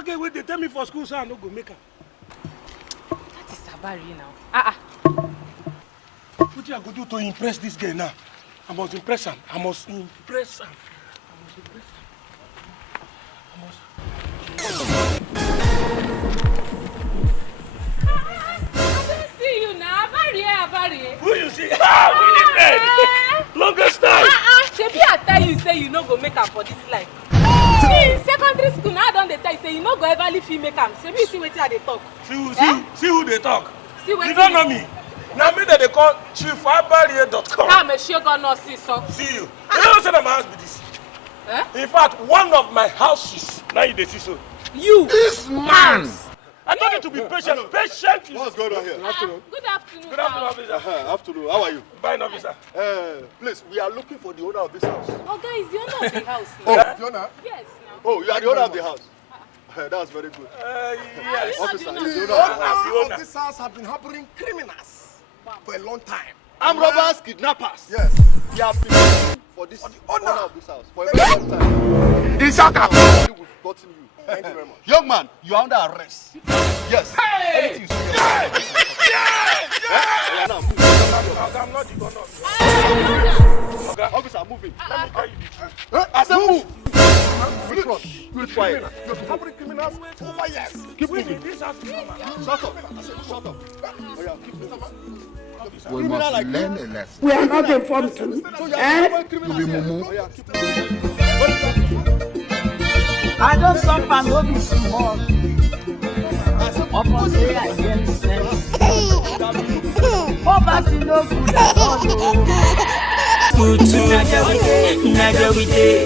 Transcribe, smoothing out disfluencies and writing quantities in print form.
Okay, wait, they tell me for school, so I no go make her. That is Sabari now. What you are going to do to impress this girl now? I must impress him. I must impress him. See you now, Abari. Who you see? Ah, Winnie Red! Longest time! Shebi I tell you, say you no go make am for this life. In secondary school, now don't they tell you, say you no go ever leave you make am. Shebi you see wetin I dey talk. See who they talk. See wetin You don't know me. Now me that they call chiefabarie.com. I'm a sure God not see so. See you. You don't say that my house be this. In fact, one of my houses, now you see so. You. This man! I told you to be patient. Patient. What's going on here? Good afternoon. Good afternoon, officer. Afternoon. How are you? Fine, officer. Please, we are looking for the owner of this house. Oh, guys, the owner of the house now. Oh, the owner? Yes, now. Oh, you are the owner of the house. That's very good. Yes. Officer, the is the owner. owner. Of this house have been harboring criminals for a long time. Armed robbers, kidnappers. Yes. We have been looking for this owner of this house for a very long time. Isaka! We've gotten you. Thank you very much. Young man, you are under arrest. Yes. Anything you see. Now, move. I'm not the owner. Officer, move in. Let me tell you the truth. I said move. Which one? Good Quiet. You've been harboring criminals over years. Keep moving. This house is normal. Shut up. I said shut up. Oh yeah, keep moving. We must learn a lesson. We are not informed to. So you are To be mumu. Oh yeah, keep moving. I don't suffer no be small. Upon say I get sense. Poverty no good at all. Good to Naija we dey.